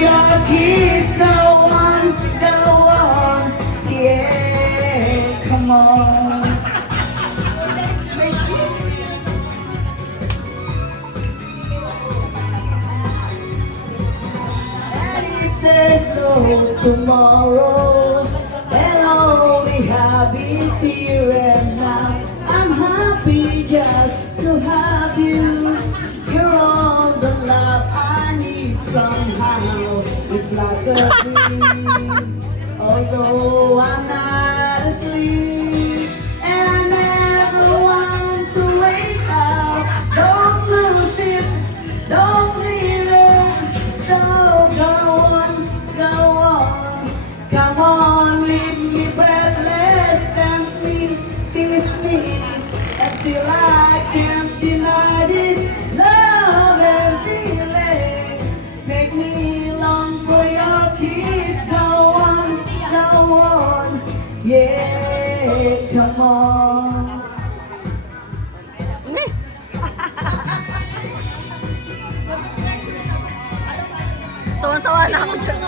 your kiss. Go on, yeah, come on. And if there's no tomorrow, then all we have is here and now. I'm happy just to have you. You're all the love I need somehow. It's like a dream, although I'm not asleep. And I never want to wake up. Don't lose it, don't leave it. So go on, come on, leave me breathless and kiss me until I can't deny this love and feeling. Make me long for your kiss. Go on, yeah, come on. Sawan-sawa na ako dyan.